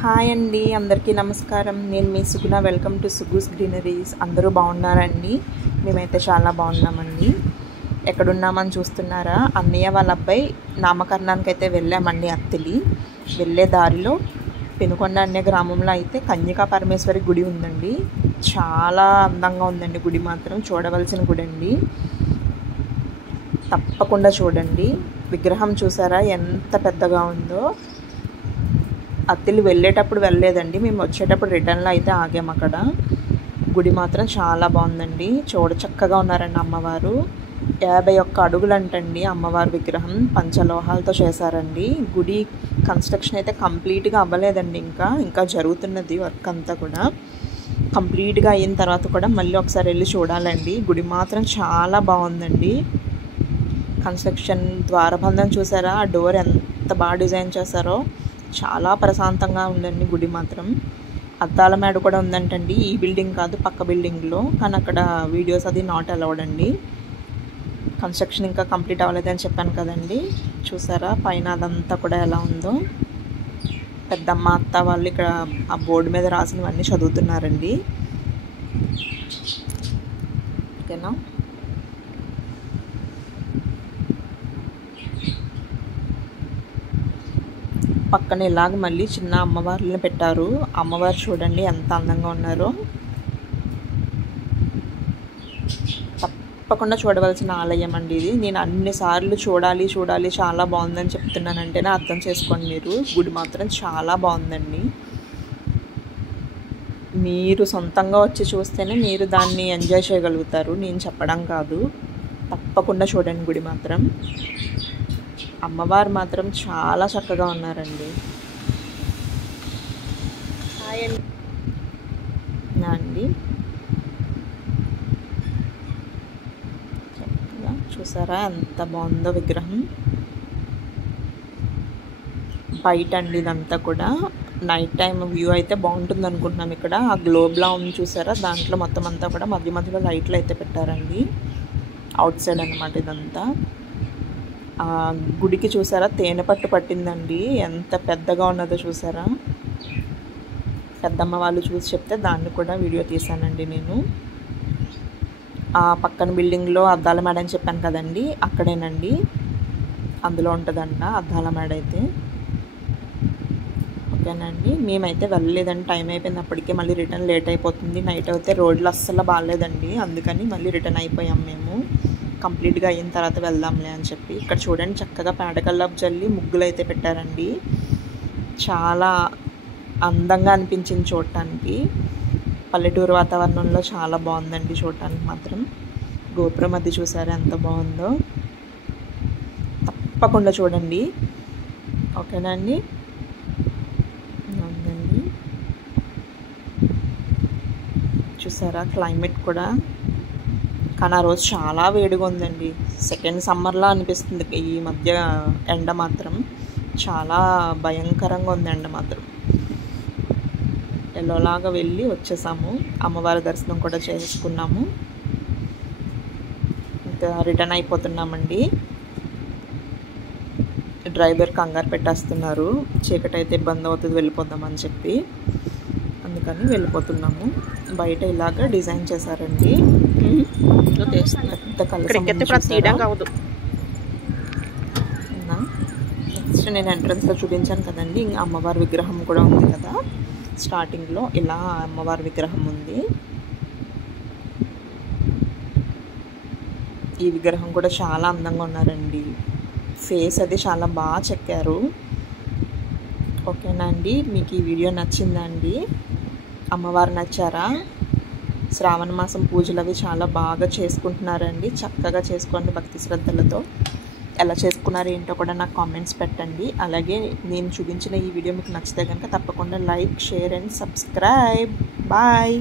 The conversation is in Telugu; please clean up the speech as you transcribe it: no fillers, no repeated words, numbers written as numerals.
హాయ్ అండి, అందరికీ నమస్కారం. నేను మీ Suguna. Welcome to Sugu's Greeneries. అందరూ బాగున్నారండి? మేమైతే చాలా బాగున్నామండి. ఎక్కడున్నామని చూస్తున్నారా? అన్నయ్య వాళ్ళ అబ్బాయి నామకరణానికి అయితే వెళ్ళామండి. అత్తిలి వెళ్ళే దారిలో పెనుకొండ అనే గ్రామంలో అయితే కన్యకా పరమేశ్వరి గుడి ఉందండి. చాలా అందంగా ఉందండి గుడి, మాత్రం చూడవలసిన గుడి అండి. తప్పకుండా చూడండి. విగ్రహం చూసారా ఎంత పెద్దగా ఉందో. అత్తిలి వెళ్ళేటప్పుడు వెళ్ళలేదండి, మేము వచ్చేటప్పుడు రిటర్న్లో అయితే ఆగాము అక్కడ. గుడి మాత్రం చాలా బాగుందండి. చక్కగా ఉన్నారండి అమ్మవారు. 51 అడుగులు అంటండి అమ్మవారి విగ్రహం. పంచలోహాలతో చేశారండి. గుడి కన్స్ట్రక్షన్ అయితే కంప్లీట్గా అవ్వలేదండి, ఇంకా జరుగుతున్నది వర్క్ అంతా కూడా. కంప్లీట్గా అయిన తర్వాత కూడా మళ్ళీ ఒకసారి వెళ్ళి చూడాలండి. గుడి మాత్రం చాలా బాగుందండి. కన్స్ట్రక్షన్ ద్వారబంధం చూసారా? ఆ డోర్ ఎంత బాగా డిజైన్ చేశారో. చాలా ప్రశాంతంగా ఉందండి గుడి మాత్రం. అద్దాల మేడ కూడా ఉందంటండి. ఈ బిల్డింగ్ కాదు, పక్క బిల్డింగ్లో, కానీ అక్కడ వీడియోస్ అది నాట్ అలౌడ్ అండి. కన్స్ట్రక్షన్ ఇంకా కంప్లీట్ అవ్వలేదని చెప్పాను కదండి. చూసారా పైన అదంతా కూడా ఎలా ఉందో. పెద్దమ్మ అత్త వాళ్ళు ఇక్కడ ఆ బోర్డు మీద రాసినవన్నీ చదువుతున్నారండి. ఓకేనా? పక్కన ఇలాగ మళ్ళీ చిన్న అమ్మవార్లను పెట్టారు. అమ్మవారు చూడండి ఎంత అందంగా ఉన్నారో. తప్పకుండా చూడవలసిన ఆలయం అండి ఇది. నేను అన్నిసార్లు చూడాలి చాలా బాగుందని చెప్తున్నానంటేనే అర్థం చేసుకోండి మీరు. గుడి మాత్రం చాలా బాగుందండి. మీరు సొంతంగా వచ్చి చూస్తేనే మీరు దాన్ని ఎంజాయ్ చేయగలుగుతారు, నేను చెప్పడం కాదు. తప్పకుండా చూడండి గుడి మాత్రం. అమ్మవారు మాత్రం చాలా చక్కగా ఉన్నారండి. హాయ్ అండి. చక్కగా చూసారా ఎంత బాగుందో విగ్రహం. బయట అండి ఇదంతా కూడా. నైట్ టైం వ్యూ అయితే బాగుంటుంది అనుకుంటున్నాం. ఇక్కడ ఆ గ్లోబ్లా ఉంది చూసారా, దాంట్లో మొత్తం అంతా కూడా మధ్య మధ్యలో లైట్లు అయితే పెట్టారండి. అవుట్ సైడ్ అనమాట ఇదంతా. గుడికి చూసారా తేనె పట్టు పట్టిందండి, ఎంత పెద్దగా ఉన్నదో చూసారా. పెద్దమ్మ వాళ్ళు చూసి చెప్తే దాన్ని కూడా వీడియో తీసానండి నేను. ఆ పక్కన బిల్డింగ్లో అద్దాల మేడ అని చెప్పాను కదండి, అక్కడేనండి. అందులో ఉంటుందంట అద్దాల మేడ అయితే. ఓకేనండి. మేమైతే వెళ్ళలేదండి, టైం అయిపోయింది అప్పటికే. మళ్ళీ రిటర్న్ లేట్ అయిపోతుంది. నైట్ అయితే రోడ్లు అస్సలు బాగాలేదండి, అందుకని మళ్ళీ రిటర్న్ అయిపోయాం మేము. కంప్లీట్గా అయిన తర్వాత వెళ్దాంలే అని చెప్పి. ఇక్కడ చూడండి చక్కగా పేడకల్లాపు జల్లి ముగ్గులు అయితే పెట్టారండి. చాలా అందంగా అనిపించింది చూడటానికి. పల్లెటూరు వాతావరణంలో చాలా బాగుందండి చూడటానికి మాత్రం. గోపురం అది చూసారా ఎంత బాగుందో. తప్పకుండా చూడండి. ఓకేనా అండి? అవునండి. చూసారా క్లైమేట్ కూడా. కానీ ఆ రోజు చాలా వేడిగా ఉందండి. సెకండ్ సమ్మర్లా అనిపిస్తుంది ఈ మధ్య. ఎండ మాత్రం చాలా భయంకరంగా ఉంది ఎండ మాత్రం. ఎల్లోలాగా వెళ్ళి వచ్చేసాము. అమ్మవారి దర్శనం కూడా చేసుకున్నాము. ఇంకా రిటర్న్ అయిపోతున్నామండి. డ్రైవర్ కంగారు పెట్టేస్తున్నారు, చీకటి అయితే ఇబ్బంది అవుతుంది వెళ్ళిపోదామని చెప్పి. అందుకని వెళ్ళిపోతున్నాము. బయట ఇలాగా డిజైన్ చేశారండి. పెద్ద కలసం. నెక్స్ట్ నేను ఎంట్రన్స్లో చూపించాను కదండి, ఇంకా అమ్మవారి విగ్రహం కూడా ఉంది కదా. స్టార్టింగ్లో ఇలా అమ్మవారి విగ్రహం ఉంది. ఈ విగ్రహం కూడా చాలా అందంగా ఉన్నారండి. ఫేస్ అది చాలా బాగా చెక్కారు. ఓకేనా అండి? మీకు ఈ వీడియో నచ్చిందా అండి? అమ్మవారు నచ్చారా? శ్రావణ మాసం పూజలు అవి చాలా బాగా చేసుకుంటున్నారండి. చక్కగా చేసుకోండి భక్తి శ్రద్ధలతో. ఎలా చేసుకున్నారు ఏంటో కూడా నాకు కామెంట్స్ పెట్టండి. అలాగే నేను చూపించిన ఈ వీడియో మీకు నచ్చితే కనుక తప్పకుండా like, share and subscribe. Bye.